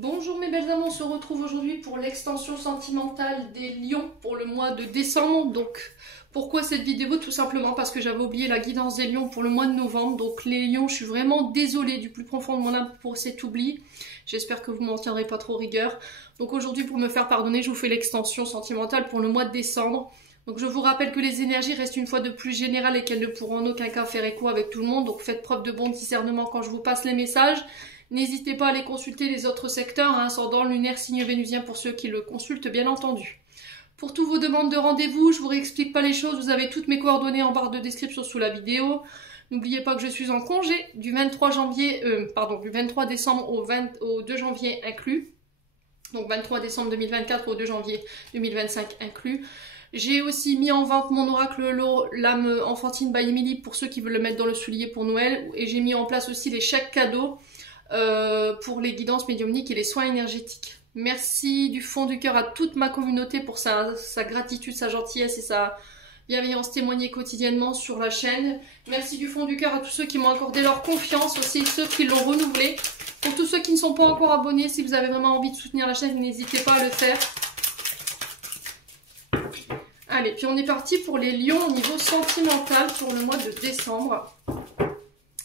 Bonjour mes belles âmes, on se retrouve aujourd'hui pour l'extension sentimentale des lions pour le mois de décembre. Donc pourquoi cette vidéo? Tout simplement parce que j'avais oublié la guidance des lions pour le mois de novembre. Donc les lions, je suis vraiment désolée du plus profond de mon âme pour cet oubli. J'espère que vous m'en tiendrez pas trop rigueur. Donc aujourd'hui, pour me faire pardonner, je vous fais l'extension sentimentale pour le mois de décembre. Donc je vous rappelle que les énergies restent une fois de plus générales et qu'elles ne pourront en aucun cas faire écho avec tout le monde. Donc faites preuve de bon discernement quand je vous passe les messages. N'hésitez pas à aller consulter les autres secteurs, ascendant, lunaire, signe vénusien pour ceux qui le consultent bien entendu. Pour toutes vos demandes de rendez-vous, je vous réexplique pas les choses, vous avez toutes mes coordonnées en barre de description sous la vidéo. N'oubliez pas que je suis en congé du 23 décembre au 2 janvier inclus. Donc 23 décembre 2024 au 2 janvier 2025 inclus. J'ai aussi mis en vente mon oracle l'âme enfantine by Emily pour ceux qui veulent le mettre dans le soulier pour Noël. Et j'ai mis en place aussi les chèques cadeaux pour les guidances médiumniques et les soins énergétiques. Merci du fond du cœur à toute ma communauté pour sa gratitude, sa gentillesse et sa bienveillance témoignée quotidiennement sur la chaîne. Merci du fond du cœur à tous ceux qui m'ont accordé leur confiance, aussi ceux qui l'ont renouvelée. Pour tous ceux qui ne sont pas encore abonnés, si vous avez vraiment envie de soutenir la chaîne, n'hésitez pas à le faire. Allez, puis on est parti pour les lions au niveau sentimental pour le mois de décembre.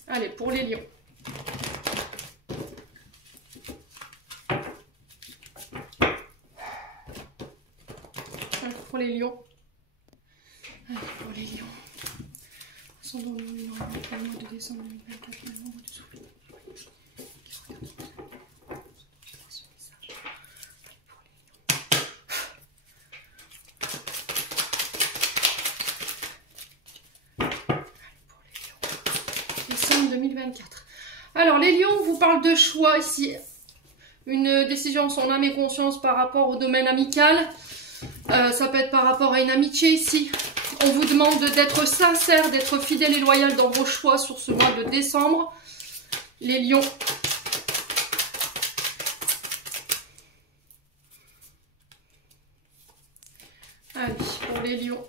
Allez, pour les lions. Pour les lions. Allez, pour les lions. Ascendant le mois de décembre 2024, le nombre de souffles. Décembre 2024. Alors, les lions, on vous parle de choix ici. Une décision en son âme et conscience par rapport au domaine amical. Ça peut être par rapport à une amitié ici. On vous demande d'être sincère, d'être fidèle et loyal dans vos choix sur ce mois de décembre. Les lions. Allez, pour les lions.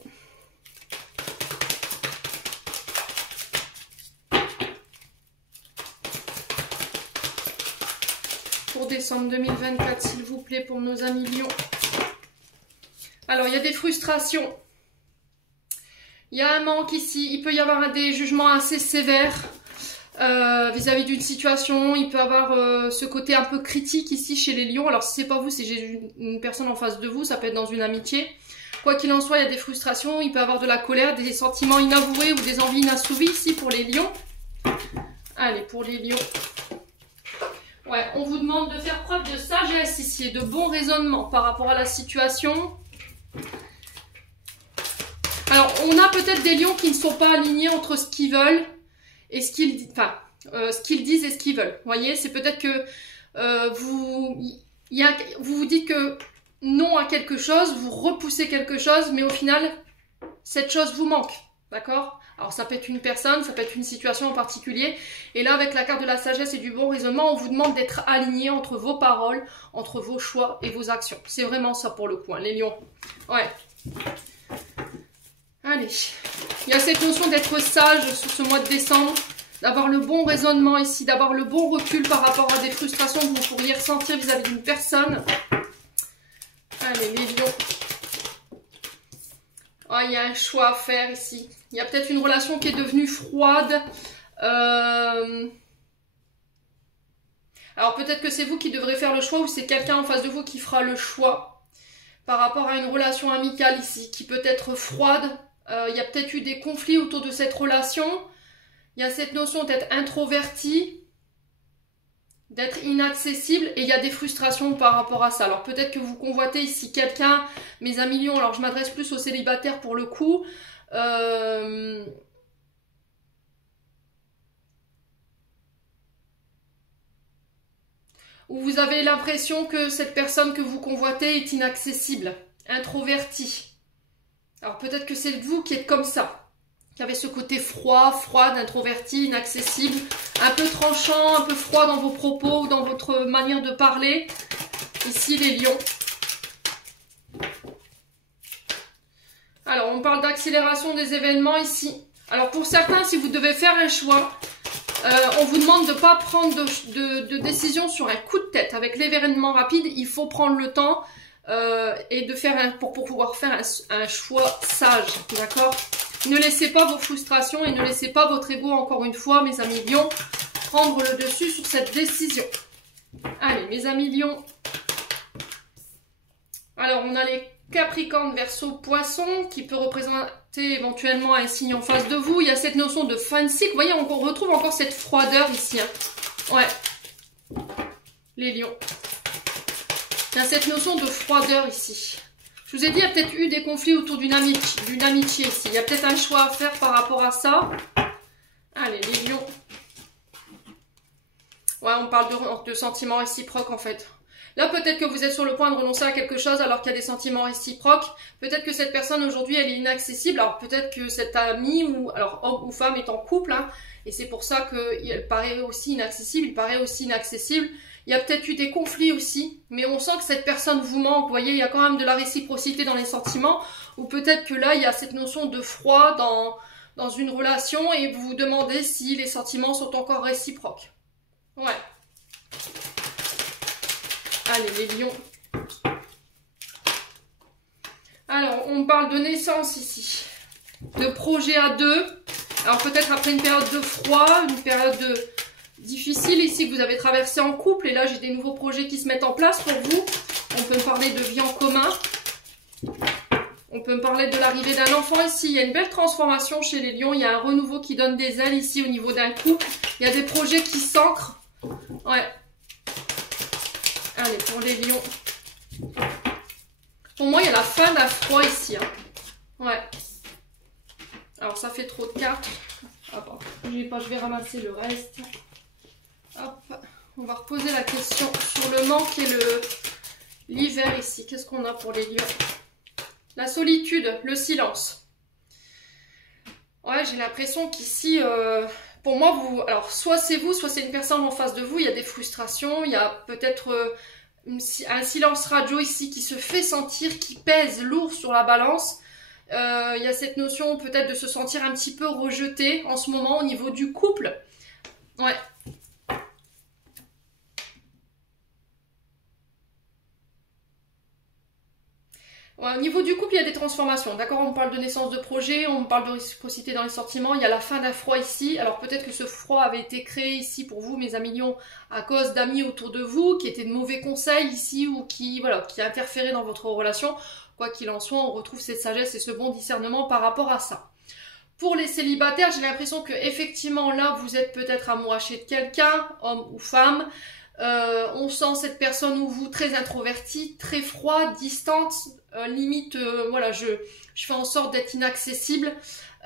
Pour décembre 2024, s'il vous plaît, pour nos amis lions. Alors, il y a des frustrations. Il y a un manque ici. Il peut y avoir des jugements assez sévères vis-à-vis d'une situation. Il peut y avoir ce côté un peu critique ici chez les lions. Alors, si c'est pas vous, si j'ai une personne en face de vous, ça peut être dans une amitié. Quoi qu'il en soit, il y a des frustrations. Il peut y avoir de la colère, des sentiments inavoués ou des envies inassouvies ici pour les lions. Allez, pour les lions. Ouais, on vous demande de faire preuve de sagesse ici et de bon raisonnement par rapport à la situation. Alors, on a peut-être des lions qui ne sont pas alignés entre ce qu'ils veulent et ce qu'ils disent, ce qu'ils disent et ce qu'ils veulent. Vous voyez, c'est peut-être que vous vous dites que non à quelque chose, vous repoussez quelque chose, mais au final, cette chose vous manque. D'accord? Alors, ça peut être une personne, ça peut être une situation en particulier. Et là, avec la carte de la sagesse et du bon raisonnement, on vous demande d'être aligné entre vos paroles, entre vos choix et vos actions. C'est vraiment ça pour le coup, les lions. Ouais. Allez. Il y a cette notion d'être sage sur ce mois de décembre, d'avoir le bon raisonnement ici, d'avoir le bon recul par rapport à des frustrations que vous pourriez ressentir vis-à-vis d'une personne. Allez, les lions. Oh, il y a un choix à faire ici. Il y a peut-être une relation qui est devenue froide. Alors peut-être que c'est vous qui devrez faire le choix ou c'est quelqu'un en face de vous qui fera le choix par rapport à une relation amicale ici qui peut être froide. Il y a peut-être eu des conflits autour de cette relation. Il y a cette notion d'être introverti, d'être inaccessible et il y a des frustrations par rapport à ça. Alors peut-être que vous convoitez ici quelqu'un, mes amis lions, alors je m'adresse plus aux célibataires pour le coup. Où vous avez l'impression que cette personne que vous convoitez est inaccessible, introvertie. Alors peut-être que c'est vous qui êtes comme ça, qui avez ce côté froide, introverti, inaccessible, un peu tranchant, un peu froid dans vos propos ou dans votre manière de parler. Ici les lions. Alors on parle d'accélération des événements ici. Alors pour certains, si vous devez faire un choix, On vous demande de ne pas prendre de décision sur un coup de tête. Avec l'événement rapide, il faut prendre le temps et de faire pour pouvoir faire un choix sage, d'accord? Ne laissez pas vos frustrations et ne laissez pas votre ego, encore une fois, mes amis lions, prendre le dessus sur cette décision. Allez, mes amis lions. Alors, on a les Capricorne, Verseau, Poisson, qui peut représenter éventuellement un signe en face de vous. Il y a cette notion de fin de cycle. Vous voyez, on retrouve encore cette froideur ici. Hein. Ouais. Les lions. Il y a cette notion de froideur ici. Je vous ai dit, il y a peut-être eu des conflits autour d'une amitié ici. Il y a peut-être un choix à faire par rapport à ça. Allez, les lions. Ouais, on parle de sentiments réciproques en fait. Là, peut-être que vous êtes sur le point de renoncer à quelque chose alors qu'il y a des sentiments réciproques. Peut-être que cette personne aujourd'hui, elle est inaccessible. Alors peut-être que cet ami, ou alors homme ou femme, est en couple. Hein, et c'est pour ça qu'il paraît aussi inaccessible. Il paraît aussi inaccessible. Il y a peut-être eu des conflits aussi. Mais on sent que cette personne vous manque. Vous voyez, il y a quand même de la réciprocité dans les sentiments. Ou peut-être que là, il y a cette notion de froid dans une relation. Et vous vous demandez si les sentiments sont encore réciproques. Ouais. Allez, les lions. Alors, on parle de naissance ici. De projet à deux. Alors, peut-être après une période de froid, une période difficile ici que vous avez traversé en couple. Et là, j'ai des nouveaux projets qui se mettent en place pour vous. On peut me parler de vie en commun. On peut me parler de l'arrivée d'un enfant ici. Il y a une belle transformation chez les lions. Il y a un renouveau qui donne des ailes ici au niveau d'un couple. Il y a des projets qui s'ancrent. Ouais. Allez, pour les lions. Pour moi, il y a la fin d'un froid ici. Hein. Ouais. Alors, ça fait trop de cartes. Hop, je vais ramasser le reste. Hop. On va reposer la question sur le manque et l'hiver ici. Qu'est-ce qu'on a pour les lions? La solitude, le silence. Ouais, j'ai l'impression qu'ici... pour moi, alors soit c'est vous, soit c'est une personne en face de vous, il y a des frustrations, il y a peut-être un silence radio ici qui se fait sentir, qui pèse lourd sur la balance. Il y a cette notion peut-être de se sentir un petit peu rejeté en ce moment au niveau du couple. Ouais. Ouais, au niveau du couple, il y a des transformations. D'accord, on parle de naissance de projet, on parle de réciprocité dans les sentiments. Il y a la fin d'un froid ici. Alors peut-être que ce froid avait été créé ici pour vous, mes amis lions, à cause d'amis autour de vous, qui étaient de mauvais conseils ici ou qui interféraient dans votre relation. Quoi qu'il en soit, on retrouve cette sagesse et ce bon discernement par rapport à ça. Pour les célibataires, j'ai l'impression que effectivement là, vous êtes peut-être amouraché de quelqu'un, homme ou femme. On sent cette personne ou vous très introvertie, très froide, distante, limite, voilà, je fais en sorte d'être inaccessible.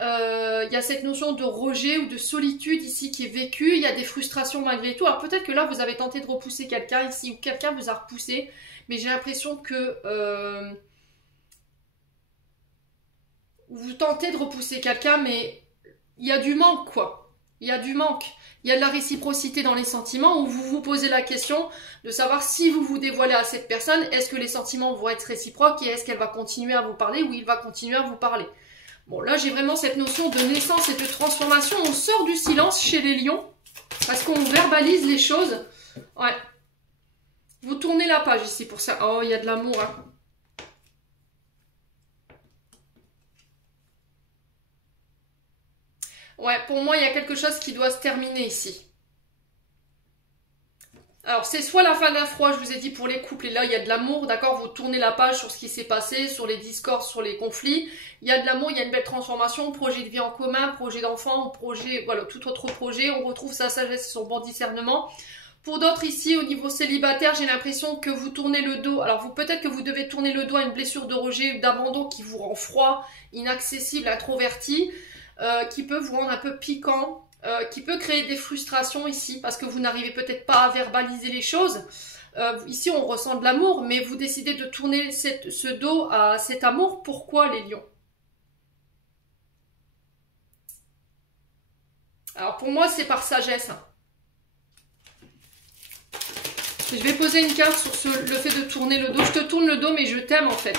Il y a cette notion de rejet ou de solitude ici qui est vécue. Il y a des frustrations malgré tout. Alors peut-être que là, vous avez tenté de repousser quelqu'un ici ou quelqu'un vous a repoussé, mais j'ai l'impression que vous tentez de repousser quelqu'un, mais il y a du manque, quoi. Il y a du manque. Il y a de la réciprocité dans les sentiments où vous vous posez la question de savoir si vous vous dévoilez à cette personne, est-ce que les sentiments vont être réciproques et est-ce qu'elle va continuer à vous parler ou il va continuer à vous parler. Bon, là, j'ai vraiment cette notion de naissance et de transformation. On sort du silence chez les lions parce qu'on verbalise les choses. Ouais. Vous tournez la page ici pour ça. Oh, il y a de l'amour, hein. Ouais, pour moi, il y a quelque chose qui doit se terminer ici. Alors, c'est soit la fin d'un froid, je vous ai dit, pour les couples, et là, il y a de l'amour, d'accord? Vous tournez la page sur ce qui s'est passé, sur les discords, sur les conflits. Il y a de l'amour, il y a une belle transformation, projet de vie en commun, projet d'enfant, projet, voilà, tout autre projet. On retrouve sa sagesse et son bon discernement. Pour d'autres ici, au niveau célibataire, j'ai l'impression que vous tournez le dos. Alors, peut-être que vous devez tourner le dos à une blessure de rejet ou d'abandon qui vous rend froid, inaccessible, introverti. Qui peut vous rendre un peu piquant, qui peut créer des frustrations ici, parce que vous n'arrivez peut-être pas à verbaliser les choses. Ici, on ressent de l'amour, mais vous décidez de tourner ce dos à cet amour. Pourquoi, les lions? Alors, pour moi, c'est par sagesse. Hein. Je vais poser une carte sur le fait de tourner le dos. Je te tourne le dos, mais je t'aime, en fait.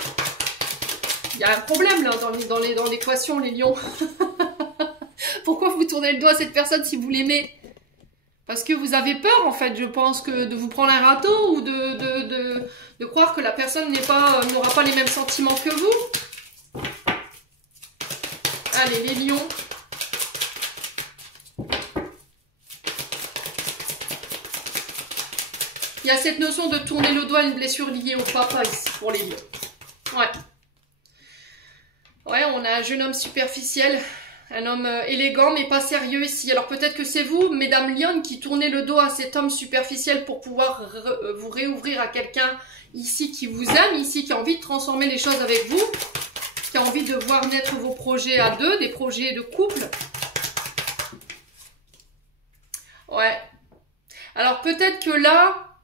Il y a un problème, là, dans l'équation, les lions. Pourquoi vous tournez le dos à cette personne si vous l'aimez? Parce que vous avez peur, en fait, je pense, que de vous prendre un râteau ou de croire que la personne n'aura pas les mêmes sentiments que vous. Allez, les lions. Il y a cette notion de tourner le doigt à une blessure liée au papa ici, pour les lions. Ouais. Ouais, on a un jeune homme superficiel. Un homme élégant mais pas sérieux ici. Alors peut-être que c'est vous, mesdames lionnes, qui tournez le dos à cet homme superficiel pour pouvoir vous réouvrir à quelqu'un ici qui vous aime, ici qui a envie de transformer les choses avec vous, qui a envie de voir naître vos projets à deux, des projets de couple. Ouais. Alors peut-être que là,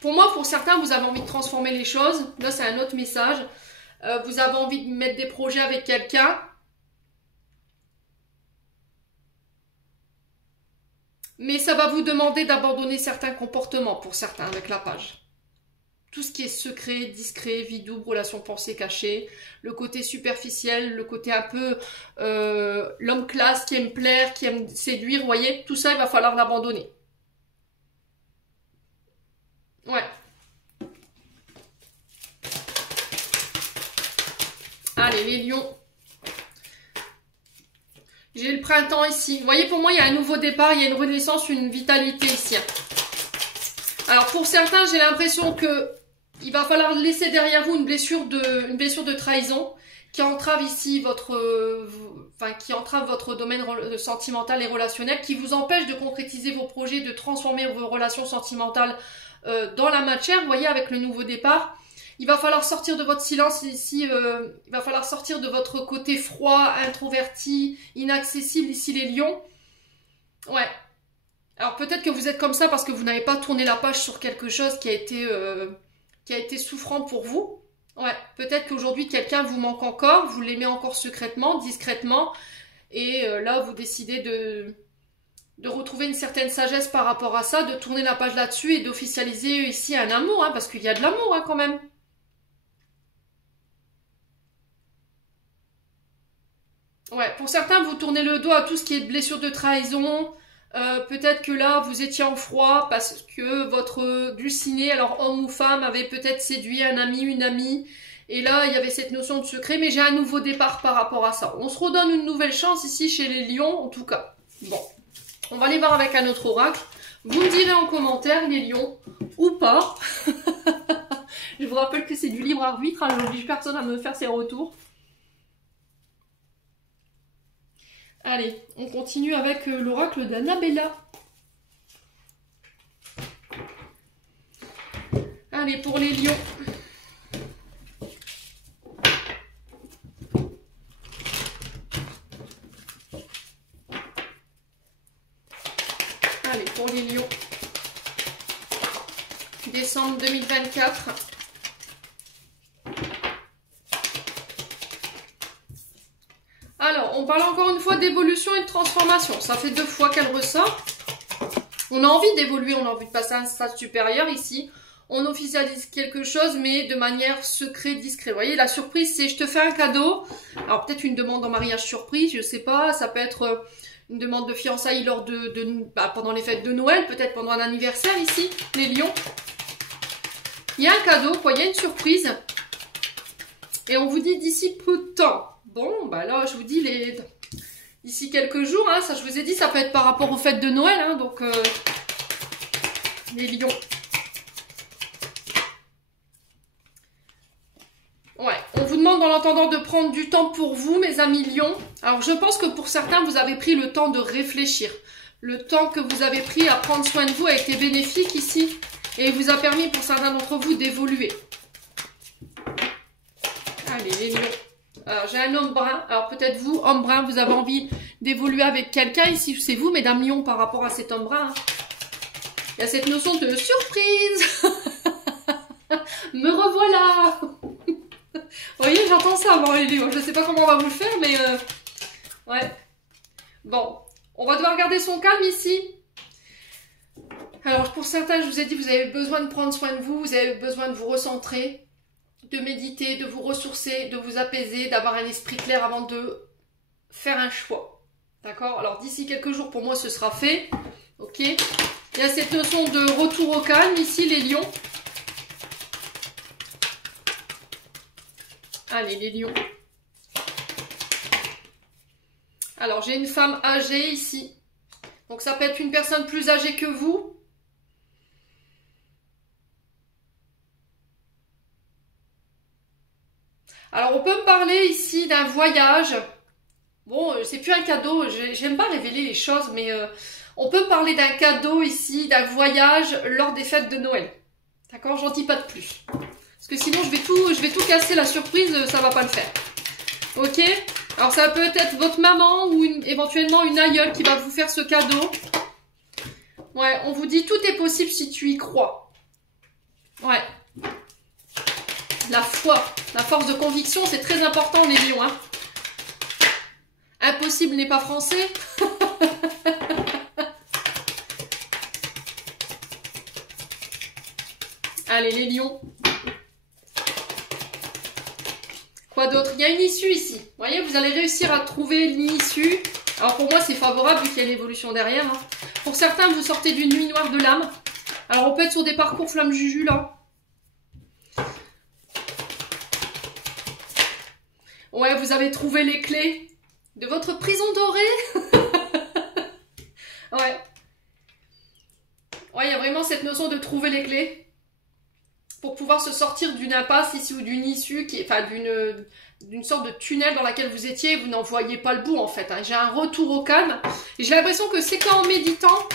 pour moi, pour certains, vous avez envie de transformer les choses. Là, c'est un autre message. Vous avez envie de mettre des projets avec quelqu'un. Mais ça va vous demander d'abandonner certains comportements pour certains avec la page. Tout ce qui est secret, discret, vie double, relation pensée cachée, le côté superficiel, le côté un peu l'homme classe qui aime plaire, qui aime séduire, vous voyez, tout ça, il va falloir l'abandonner. Ouais. Allez, les lions. J'ai le printemps ici. Vous voyez, pour moi, il y a un nouveau départ, il y a une renaissance, une vitalité ici. Alors, pour certains, j'ai l'impression que il va falloir laisser derrière vous une blessure de trahison qui entrave ici qui entrave votre domaine sentimental et relationnel, qui vous empêche de concrétiser vos projets, de transformer vos relations sentimentales dans la matière. Vous voyez, avec le nouveau départ. Il va falloir sortir de votre silence ici, il va falloir sortir de votre côté froid, introverti, inaccessible ici les lions. Ouais. Alors peut-être que vous êtes comme ça parce que vous n'avez pas tourné la page sur quelque chose qui a été souffrant pour vous. Ouais. Peut-être qu'aujourd'hui quelqu'un vous manque encore, vous l'aimez encore secrètement, discrètement. Et là vous décidez de retrouver une certaine sagesse par rapport à ça, de tourner la page là-dessus et d'officialiser ici un amour, hein, parce qu'il y a de l'amour hein, quand même. Ouais, pour certains, vous tournez le dos à tout ce qui est blessure de trahison. Peut-être que là, vous étiez en froid parce que votre dulciné, alors homme ou femme, avait peut-être séduit un ami, une amie. Et là, il y avait cette notion de secret, mais j'ai un nouveau départ par rapport à ça. On se redonne une nouvelle chance ici chez les lions, en tout cas. Bon, on va aller voir avec un autre oracle. Vous me direz en commentaire, les lions, ou pas. Je vous rappelle que c'est du libre arbitre, hein, je n'oblige personne à me faire ses retours. Allez, on continue avec l'oracle d'Annabella. Allez, pour les lions. Allez, pour les lions. Décembre 2024. Alors, on parle encore une fois d'évolution et de transformation. Ça fait 2 fois qu'elle ressort. On a envie d'évoluer, on a envie de passer à un stade supérieur ici. On officialise quelque chose, mais de manière secrète, discrète. Vous voyez, la surprise, c'est je te fais un cadeau. Alors, peut-être une demande en mariage surprise, je sais pas. Ça peut être une demande de fiançailles lors pendant les fêtes de Noël, peut-être pendant un anniversaire ici, les lions. Il y a un cadeau, quoi, il y a une surprise. Et on vous dit d'ici peu de temps. Bon, bah là, je vous dis, d'ici quelques jours, hein, ça je vous ai dit, ça peut être par rapport aux fêtes de Noël, hein, donc les lions. Ouais, on vous demande en l'entendant de prendre du temps pour vous, mes amis lions. Alors, je pense que pour certains, vous avez pris le temps de réfléchir. Le temps que vous avez pris à prendre soin de vous a été bénéfique ici et vous a permis pour certains d'entre vous d'évoluer. Allez, les lions. Alors, j'ai un homme brun. Alors, peut-être vous, homme brun, vous avez envie d'évoluer avec quelqu'un. Ici, c'est vous, mesdames lions, par rapport à cet homme brun. Il y a cette notion de surprise. Me revoilà. Vous voyez, j'entends ça avant les lions. Je ne sais pas comment on va vous le faire, mais... ouais. Bon, on va devoir garder son calme ici. Alors, pour certains, je vous ai dit, vous avez besoin de prendre soin de vous. Vous avez besoin de vous recentrer, de méditer, de vous ressourcer, de vous apaiser, d'avoir un esprit clair avant de faire un choix. D'accord? Alors d'ici quelques jours, pour moi, ce sera fait. Ok? Il y a cette notion de retour au calme ici, les lions. Allez, les lions. Alors, j'ai une femme âgée ici. Donc, ça peut être une personne plus âgée que vous. Alors, on peut me parler ici d'un voyage. Bon, c'est plus un cadeau. J'aime pas révéler les choses, mais on peut parler d'un cadeau ici, d'un voyage lors des fêtes de Noël. D'accord? J'en dis pas de plus. Parce que sinon, je vais tout casser la surprise, ça va pas le faire. Ok? Alors, ça peut être votre maman ou éventuellement une aïeule qui va vous faire ce cadeau. Ouais, on vous dit tout est possible si tu y crois. Ouais. La foi, la force de conviction, c'est très important, les lions. Hein. Impossible n'est pas français. Allez, les lions. Quoi d'autre? Il y a une issue ici. Vous voyez, vous allez réussir à trouver une issue. Alors pour moi, c'est favorable vu qu'il y a une évolution derrière. Hein. Pour certains, vous sortez d'une nuit noire de l'âme. Alors on peut être sur des parcours flamme juju là. Ouais, vous avez trouvé les clés de votre prison dorée. Ouais. Ouais, il y a vraiment cette notion de trouver les clés pour pouvoir se sortir d'une impasse ici ou d'une issue, enfin d'une sorte de tunnel dans laquelle vous étiez et vous n'en voyez pas le bout en fait. Hein. J'ai un retour au calme et j'ai l'impression que c'est qu'en méditant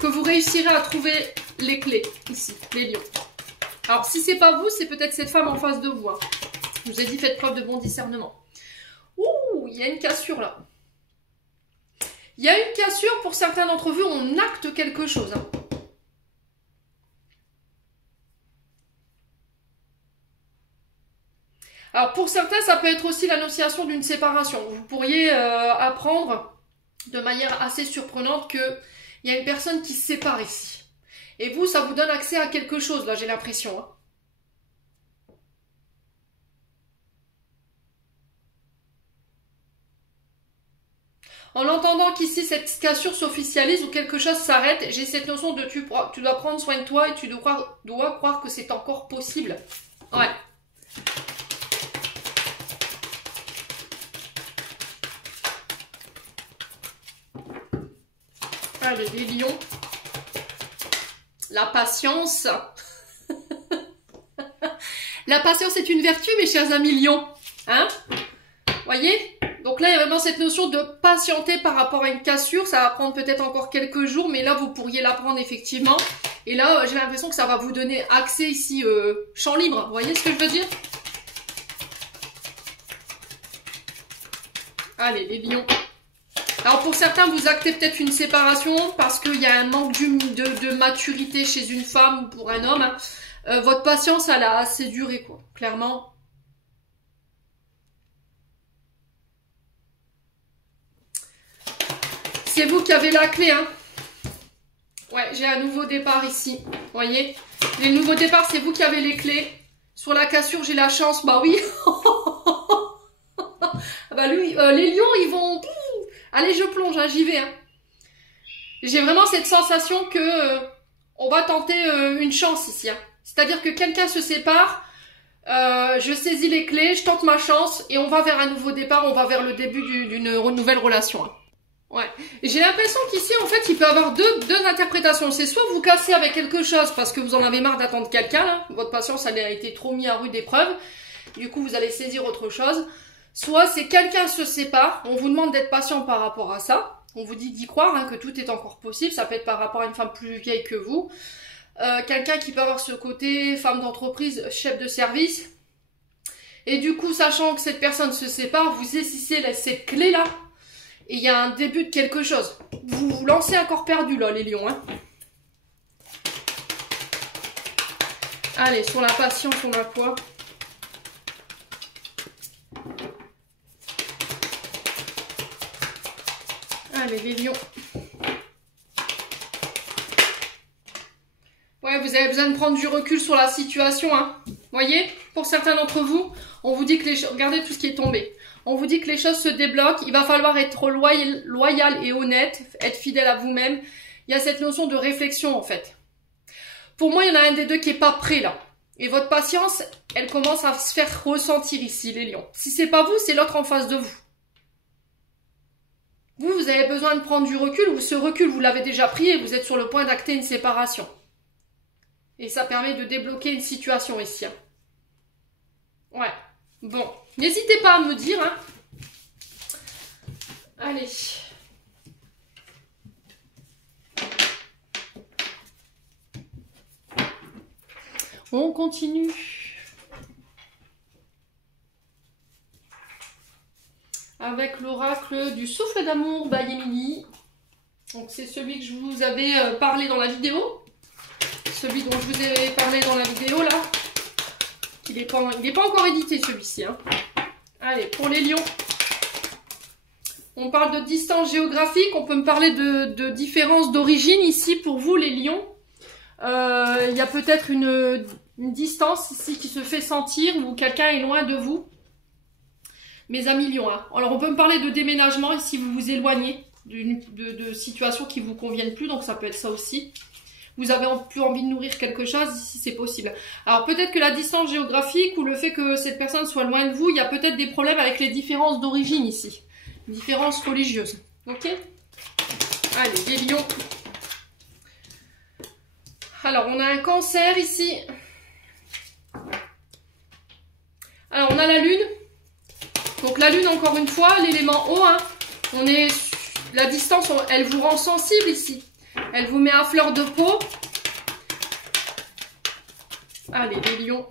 que vous réussirez à trouver les clés ici, les lions. Alors si c'est pas vous, c'est peut-être cette femme en face de vous. Hein. Je vous ai dit, faites preuve de bon discernement. Ouh, il y a une cassure là. Il y a une cassure pour certains d'entre vous, on acte quelque chose. Hein. Alors pour certains, ça peut être aussi l'annonciation d'une séparation. Vous pourriez apprendre de manière assez surprenante qu'il y a une personne qui se sépare ici. Et vous, ça vous donne accès à quelque chose, là, j'ai l'impression. Hein. En entendant qu'ici, cette cassure s'officialise ou quelque chose s'arrête, j'ai cette notion de tu dois prendre soin de toi et tu dois croire que c'est encore possible. Ouais. Allez, les lions. La patience. La patience est une vertu, mes chers amis lions. Hein? Voyez? Donc là, il y a vraiment cette notion de patienter par rapport à une cassure. Ça va prendre peut-être encore quelques jours, mais là, vous pourriez l'apprendre effectivement. Et là, j'ai l'impression que ça va vous donner accès ici, champ libre. Vous voyez ce que je veux dire? Allez, les lions. Alors pour certains, vous actez peut-être une séparation parce qu'il y a un manque de maturité chez une femme ou pour un homme. Hein. Votre patience, elle a assez duré, quoi. Clairement. C'est vous qui avez la clé, hein. Ouais, j'ai un nouveau départ ici. Vous voyez? Les nouveaux départs, c'est vous qui avez les clés. Sur la cassure, j'ai la chance. Bah oui. Bah lui, les lions, ils vont... Allez, je plonge, hein, j'y vais. Hein. J'ai vraiment cette sensation que on va tenter une chance ici. Hein. C'est-à-dire que quelqu'un se sépare, je saisis les clés, je tente ma chance et on va vers un nouveau départ, on va vers le début d'une nouvelle relation. Hein. Ouais. J'ai l'impression qu'ici, en fait, il peut y avoir deux interprétations. C'est soit vous cassez avec quelque chose parce que vous en avez marre d'attendre quelqu'un, là. Votre patience elle a été trop mise à rude épreuve. Du coup, vous allez saisir autre chose. Soit c'est quelqu'un se sépare, on vous demande d'être patient par rapport à ça. On vous dit d'y croire, hein, que tout est encore possible. Ça peut être par rapport à une femme plus vieille que vous. Quelqu'un qui peut avoir ce côté femme d'entreprise, chef de service. Et du coup, sachant que cette personne se sépare, vous saisissez cette clé-là. Et il y a un début de quelque chose. Vous vous lancez encore perdu, là, les lions. Hein. Allez, sur la patience, on a quoi ? Allez, les lions. Ouais, vous avez besoin de prendre du recul sur la situation. Hein. Voyez, pour certains d'entre vous, on vous dit que les choses... Regardez tout ce qui est tombé. On vous dit que les choses se débloquent. Il va falloir être loyal et honnête, être fidèle à vous-même. il y a cette notion de réflexion en fait. Pour moi, il y en a un des deux qui est pas prêt là. Et votre patience, elle commence à se faire ressentir ici, les lions. Si c'est pas vous, c'est l'autre en face de vous. Vous avez besoin de prendre du recul, ou ce recul, vous l'avez déjà pris et vous êtes sur le point d'acter une séparation. Et ça permet de débloquer une situation ici. Ouais. Bon. N'hésitez pas à me dire. Hein. Allez. On continue. Avec l'oracle du souffle d'amour by Emily. Donc c'est celui que je vous avais parlé dans la vidéo. Celui dont je vous ai parlé dans la vidéo là. Il n'est pas encore édité celui-ci. Hein. Allez, pour les lions. On parle de distance géographique. On peut me parler de différence d'origine ici pour vous les lions. Il y a peut-être une distance ici qui se fait sentir ou quelqu'un est loin de vous. Mes amis lions. Hein. Alors on peut me parler de déménagement ici, vous vous éloignez de situations qui ne vous conviennent plus. Donc ça peut être ça aussi. Vous avez plus envie de nourrir quelque chose, ici c'est possible. Alors peut-être que la distance géographique ou le fait que cette personne soit loin de vous, il y a peut-être des problèmes avec les différences d'origine ici. Différences religieuses. Ok? Allez, les lions. Alors on a un cancer ici. Alors on a la lune. Donc la lune encore une fois, l'élément eau. Hein, la distance, elle vous rend sensible ici. Elle vous met à fleur de peau. Allez, les lions.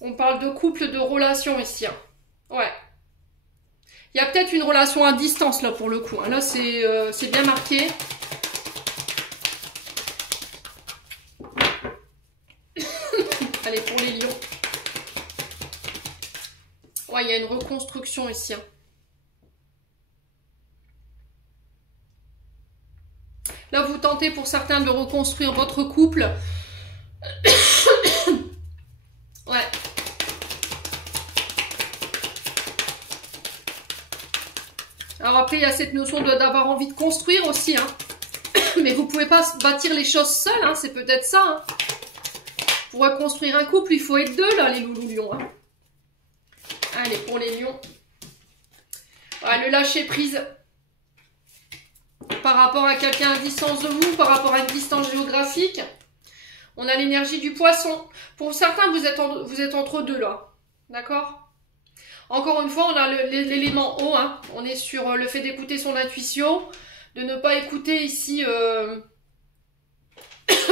On parle de couple, de relation ici. Hein. Ouais. Il y a peut-être une relation à distance là pour le coup. Hein. Là, c'est bien marqué. Allez, pour les lions. Ouais, il y a une reconstruction ici. Hein. Là, vous tentez pour certains de reconstruire votre couple. Ouais. Alors après, il y a cette notion d'avoir envie de construire aussi. Hein. Mais vous ne pouvez pas bâtir les choses seul. Hein. C'est peut-être ça. Hein. Pour reconstruire un couple, il faut être deux, là, les loulous lions. Hein. Allez, pour les lions. Ouais, le lâcher prise. Par rapport à quelqu'un à distance de vous, par rapport à une distance géographique. On a l'énergie du poisson. Pour certains, vous êtes entre deux là. D'accord? Encore une fois, on a l'élément eau. Hein. On est sur le fait d'écouter son intuition. De ne pas écouter ici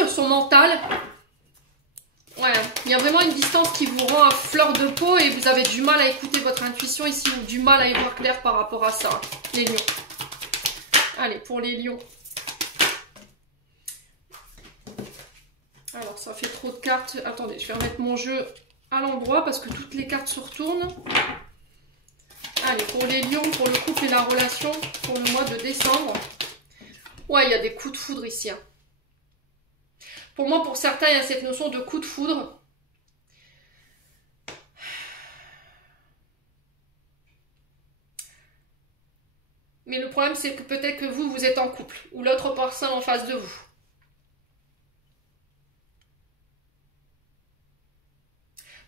son mental. Ouais, il y a vraiment une distance qui vous rend à fleur de peau et vous avez du mal à écouter votre intuition ici ou du mal à y voir clair par rapport à ça. Les lions. Allez, pour les lions. Alors, ça fait trop de cartes. Attendez, je vais remettre mon jeu à l'endroit parce que toutes les cartes se retournent. Allez, pour les lions, pour le couple et la relation, pour le mois de décembre. Ouais, il y a des coups de foudre ici. Hein. Pour moi, pour certains, il y a cette notion de coup de foudre. Mais le problème, c'est que peut-être que vous êtes en couple ou l'autre personne en face de vous.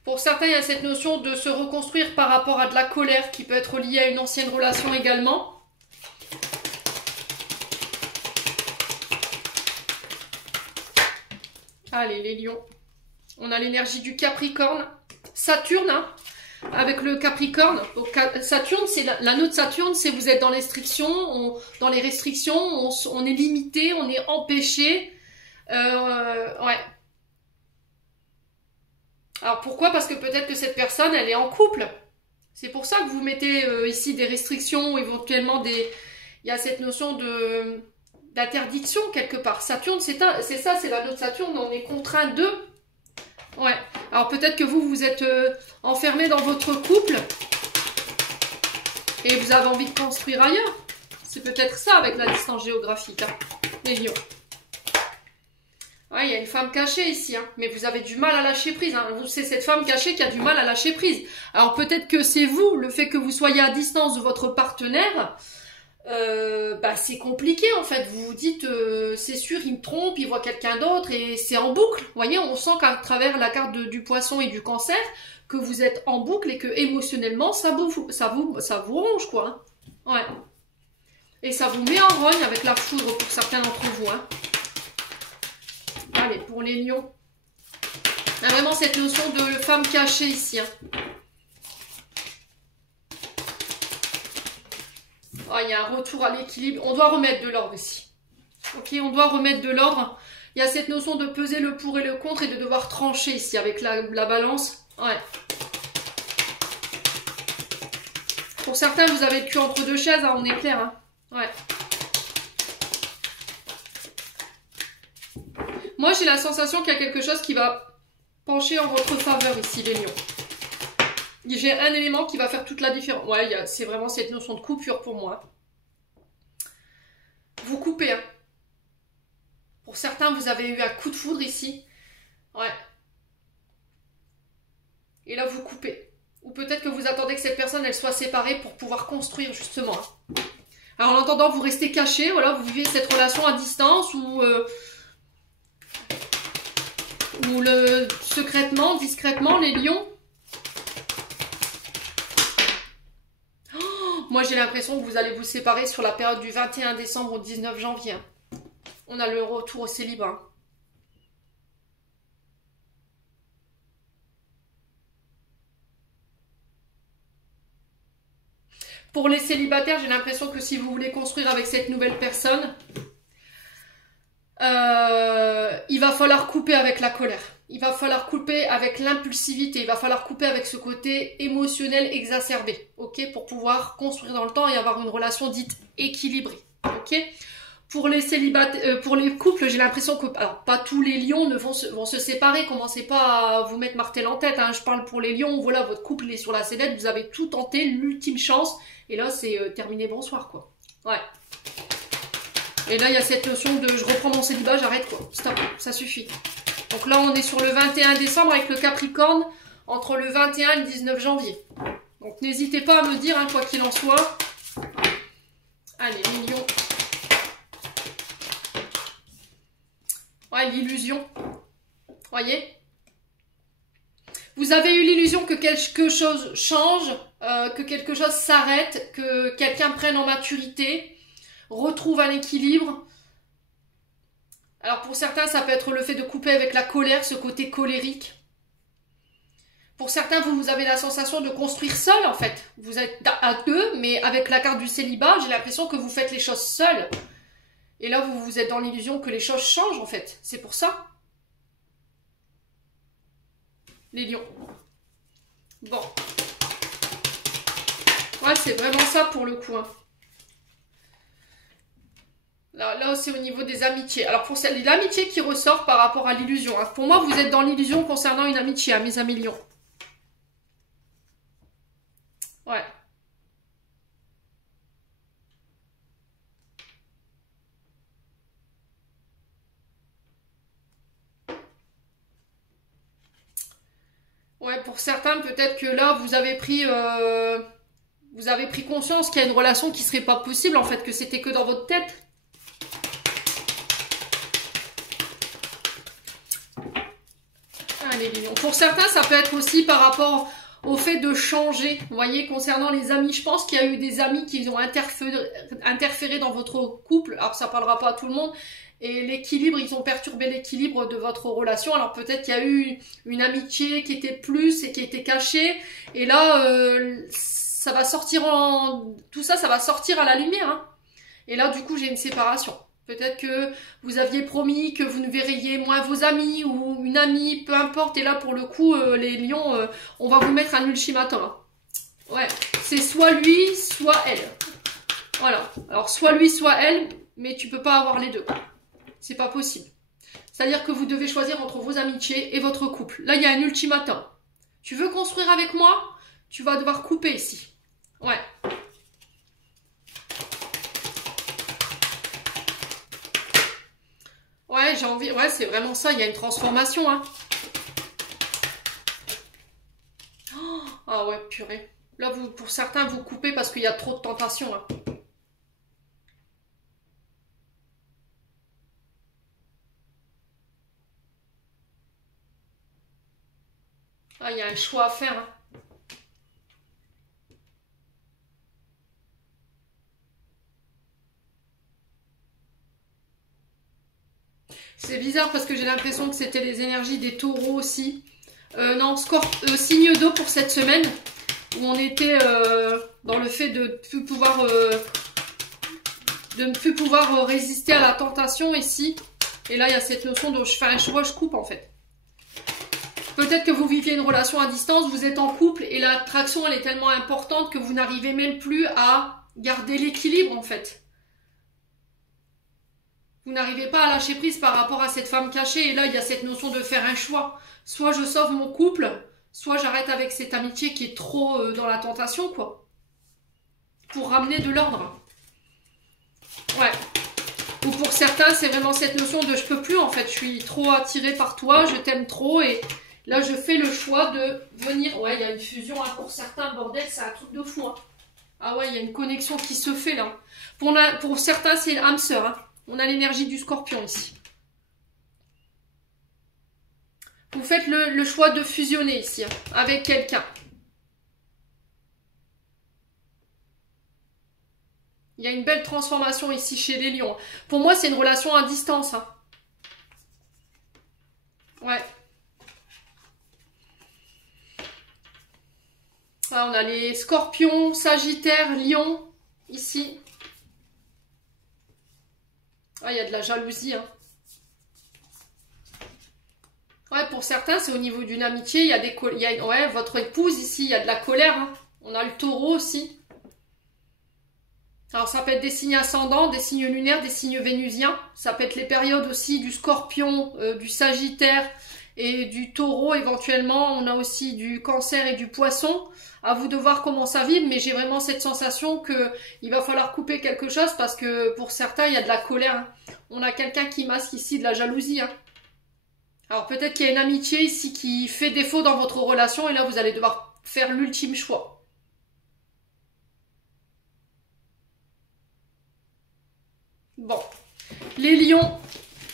Pour certains, il y a cette notion de se reconstruire par rapport à de la colère qui peut être liée à une ancienne relation également. Allez, les lions. On a l'énergie du Capricorne. Saturne, hein, avec le Capricorne. Donc, Saturne, c'est l'anneau de Saturne, c'est vous êtes dans les restrictions. Dans les restrictions, on est limité, on est empêché. Ouais. Alors, pourquoi? Parce que peut-être que cette personne, elle est en couple. C'est pour ça que vous mettez ici des restrictions ou éventuellement des... Il y a cette notion d'interdiction quelque part. Saturne, c'est ça, c'est l'anneau de Saturne, on est contraint d'eux. Ouais. Alors peut-être que vous êtes enfermé dans votre couple et vous avez envie de construire ailleurs. C'est peut-être ça avec la distance géographique, hein, les lions. Ouais, il y a une femme cachée ici, hein, mais vous avez du mal à lâcher prise. Hein. C'est cette femme cachée qui a du mal à lâcher prise. Alors peut-être que c'est vous, le fait que vous soyez à distance de votre partenaire, bah c'est compliqué en fait. Vous vous dites, c'est sûr, il me trompe, il voit quelqu'un d'autre et c'est en boucle. Vous voyez, on sent qu'à travers la carte du poisson et du cancer, que vous êtes en boucle et que émotionnellement, ça vous ronge quoi. Hein. Ouais. Et ça vous met en rogne avec la foudre pour certains d'entre vous. Hein. Allez, pour les lions. Il y a vraiment cette notion de femme cachée ici. Hein. Oh, il y a un retour à l'équilibre. On doit remettre de l'ordre ici. Ok, on doit remettre de l'ordre. Il y a cette notion de peser le pour et le contre et de devoir trancher ici avec la balance. Ouais. Pour certains, vous avez le cul entre deux chaises, hein, on est clair. Hein. Ouais. Moi, j'ai la sensation qu'il y a quelque chose qui va pencher en votre faveur ici, les lions. J'ai un élément qui va faire toute la différence. Ouais, c'est vraiment cette notion de coupure pour moi. Vous coupez. Hein. Pour certains, vous avez eu un coup de foudre ici. Ouais. Et là, vous coupez. Ou peut-être que vous attendez que cette personne, elle soit séparée pour pouvoir construire, justement. Hein. Alors, en attendant, vous restez caché. Voilà, vous vivez cette relation à distance ou secrètement, discrètement, les lions. Moi, j'ai l'impression que vous allez vous séparer sur la période du 21 décembre au 19 janvier. On a le retour au célibat. Pour les célibataires, j'ai l'impression que si vous voulez construire avec cette nouvelle personne, il va falloir couper avec la colère. Il va falloir couper avec l'impulsivité. Il va falloir couper avec ce côté émotionnel exacerbé. Ok, pour pouvoir construire dans le temps et avoir une relation dite équilibrée. Ok. Pour les célibataires, pour les couples, j'ai l'impression que, alors pas tous les lions vont se séparer. Commencez pas à vous mettre martel en tête. Hein. Je parle pour les lions. Voilà, votre couple est sur la sellette. Vous avez tout tenté, l'ultime chance. Et là, c'est terminé. Bonsoir, quoi. Ouais. Et là, il y a cette notion de je reprends mon célibat, j'arrête quoi. Stop, ça suffit. Donc là, on est sur le 21 décembre avec le Capricorne entre le 21 et le 19 janvier. Donc n'hésitez pas à me dire, hein, quoi qu'il en soit. Allez, millions. Ouais, l'illusion. Voyez ? Vous avez eu l'illusion que quelque chose change, que quelque chose s'arrête, que quelqu'un prenne en maturité, retrouve un équilibre. Alors pour certains, ça peut être le fait de couper avec la colère, ce côté colérique. Pour certains, vous avez la sensation de construire seul en fait. Vous êtes à deux, mais avec la carte du célibat, j'ai l'impression que vous faites les choses seuls. Et là, vous êtes dans l'illusion que les choses changent en fait. C'est pour ça. Les lions. Bon. Ouais, c'est vraiment ça pour le coup. Hein. Là c'est au niveau des amitiés. Alors pour l'amitié qui ressort par rapport à l'illusion. Hein. Pour moi, vous êtes dans l'illusion concernant une amitié, hein, mes amis lions. Ouais. Ouais, pour certains, peut-être que là, vous avez pris conscience qu'il y a une relation qui serait pas possible, en fait, que c'était que dans votre tête. Allez, lions. Pour certains, ça peut être aussi par rapport au fait de changer. Vous voyez, concernant les amis, je pense qu'il y a eu des amis qui ont interféré dans votre couple. Alors, ça parlera pas à tout le monde. Et l'équilibre, ils ont perturbé l'équilibre de votre relation. Alors peut-être qu'il y a eu une amitié qui était plus et qui était cachée. Et là, ça va sortir tout ça, ça va sortir à la lumière. Hein. Et là, du coup, j'ai une séparation. Peut-être que vous aviez promis que vous ne verriez moins vos amis ou une amie, peu importe. Et là, pour le coup, les lions, on va vous mettre un ultimatum. Hein. Ouais, c'est soit lui, soit elle. Voilà. Alors, soit lui, soit elle, mais tu peux pas avoir les deux. C'est pas possible. C'est-à-dire que vous devez choisir entre vos amitiés et votre couple. Là, il y a un ultimatum. Tu veux construire avec moi? Tu vas devoir couper ici. Ouais. Ouais, j'ai envie... Ouais, c'est vraiment ça. Il y a une transformation, hein. Ah ouais, purée. Là, pour certains, vous coupez parce qu'il y a trop de tentation, hein. Ah, il y a un choix à faire. Hein. C'est bizarre parce que j'ai l'impression que c'était les énergies des taureaux aussi. Non, signe d'eau pour cette semaine. Où on était dans le fait de ne plus pouvoir résister à la tentation ici. Et là, il y a cette notion de je fais un choix, je coupe en fait. Peut-être que vous viviez une relation à distance, vous êtes en couple et l'attraction elle est tellement importante que vous n'arrivez même plus à garder l'équilibre en fait. Vous n'arrivez pas à lâcher prise par rapport à cette femme cachée et là il y a cette notion de faire un choix. Soit je sauve mon couple, soit j'arrête avec cette amitié qui est trop dans la tentation quoi. Pour ramener de l'ordre. Ouais. Ou pour certains c'est vraiment cette notion de je peux plus en fait, je suis trop attirée par toi, je t'aime trop et... Là, je fais le choix de venir... Ouais, il y a une fusion, hein, pour certains, bordel, c'est un truc de fou. Hein. Ah ouais, il y a une connexion qui se fait, là. Pour certains, c'est l'âme sœur. Hein. On a l'énergie du scorpion, ici. Vous faites le choix de fusionner, ici, hein, avec quelqu'un. Il y a une belle transformation, ici, chez les lions. Pour moi, c'est une relation à distance. Hein. Ouais. Là, on a les scorpions, sagittaires, lions, ici. Ah, il y a de la jalousie. Hein. Ouais, pour certains, c'est au niveau d'une amitié. Il y a des... ouais, votre épouse, ici, il y a de la colère. Hein. On a le taureau aussi. Alors, ça peut être des signes ascendants, des signes lunaires, des signes vénusiens. Ça peut être les périodes aussi du scorpion, du sagittaire et du taureau. Éventuellement, on a aussi du cancer et du poisson. À vous de voir comment ça vibre, mais j'ai vraiment cette sensation que il va falloir couper quelque chose parce que pour certains, il y a de la colère. Hein. On a quelqu'un qui masque ici de la jalousie. Hein. Alors peut-être qu'il y a une amitié ici qui fait défaut dans votre relation et là, vous allez devoir faire l'ultime choix. Bon, les lions,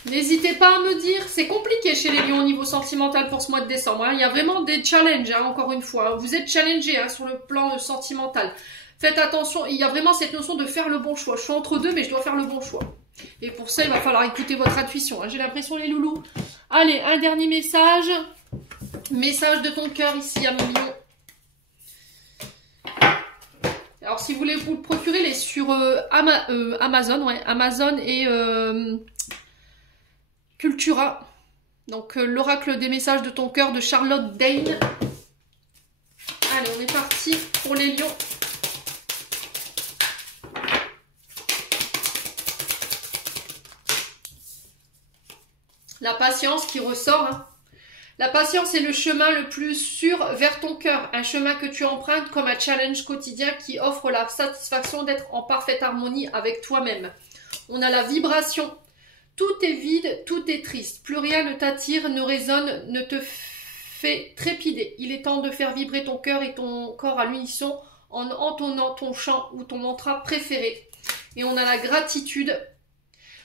n'hésitez pas à me dire, c'est compliqué chez les lions au niveau sentimental pour ce mois de décembre. Hein. Il y a vraiment des challenges, hein, encore une fois. Vous êtes challengés hein, sur le plan sentimental. Faites attention, il y a vraiment cette notion de faire le bon choix. Je suis entre deux, mais je dois faire le bon choix. Et pour ça, il va falloir écouter votre intuition. Hein. J'ai l'impression, les loulous. Allez, un dernier message. Message de ton cœur ici à mon lion. Alors, si vous voulez vous le procurer, il est sur Amazon, ouais, Amazon et Cultura. Donc, l'oracle des messages de ton cœur de Charlotte Dane. Allez, on est parti pour les lions. La patience qui ressort. Hein. La patience est le chemin le plus sûr vers ton cœur, un chemin que tu empruntes comme un challenge quotidien qui offre la satisfaction d'être en parfaite harmonie avec toi-même. On a la vibration. Tout est vide, tout est triste. Plus rien ne t'attire, ne résonne, ne te fait trépider. Il est temps de faire vibrer ton cœur et ton corps à l'unisson en entonnant ton chant ou ton mantra préféré. Et on a la gratitude.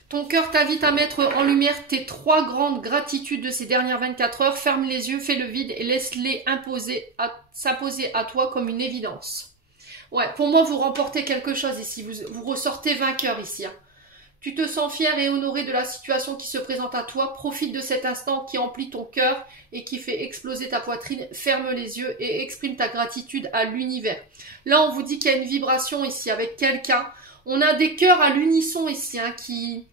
Ton cœur t'invite à mettre en lumière tes 3 grandes gratitudes de ces dernières 24 heures. Ferme les yeux, fais le vide et laisse-les s'imposer à toi comme une évidence. Ouais, pour moi, vous remportez quelque chose ici. Vous ressortez vainqueur ici. Hein. Tu te sens fier et honoré de la situation qui se présente à toi. Profite de cet instant qui emplit ton cœur et qui fait exploser ta poitrine. Ferme les yeux et exprime ta gratitude à l'univers. Là, on vous dit qu'il y a une vibration ici avec quelqu'un. On a des cœurs à l'unisson ici hein, qui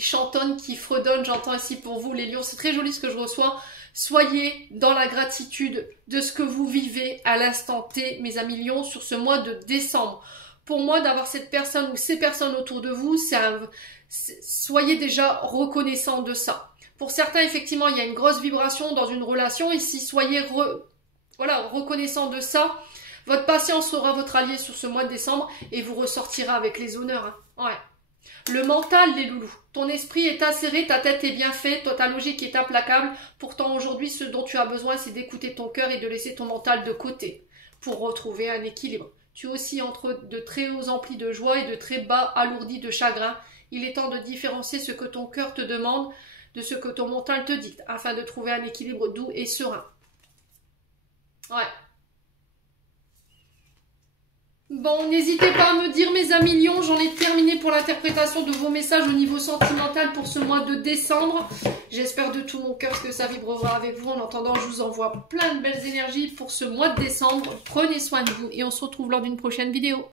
chantonne, qui fredonne, j'entends ici pour vous les lions, c'est très joli ce que je reçois. Soyez dans la gratitude de ce que vous vivez à l'instant T, mes amis lions, sur ce mois de décembre. Pour moi, d'avoir cette personne ou ces personnes autour de vous, soyez déjà reconnaissants de ça. Pour certains, effectivement, il y a une grosse vibration dans une relation, ici, soyez reconnaissants de ça. Votre patience sera votre allié sur ce mois de décembre et vous ressortira avec les honneurs. Hein. Ouais. Le mental des loulous. Ton esprit est acéré, ta tête est bien faite, ta logique est implacable. Pourtant aujourd'hui, ce dont tu as besoin, c'est d'écouter ton cœur et de laisser ton mental de côté pour retrouver un équilibre. Tu oscilles entre de très hauts amplis de joie et de très bas alourdis de chagrin. Il est temps de différencier ce que ton cœur te demande de ce que ton mental te dicte afin de trouver un équilibre doux et serein. Ouais. Bon, n'hésitez pas à me dire, mes amis lions, j'en ai terminé pour l'interprétation de vos messages au niveau sentimental pour ce mois de décembre. J'espère de tout mon cœur que ça vibrera avec vous. En attendant, je vous envoie plein de belles énergies pour ce mois de décembre. Prenez soin de vous et on se retrouve lors d'une prochaine vidéo.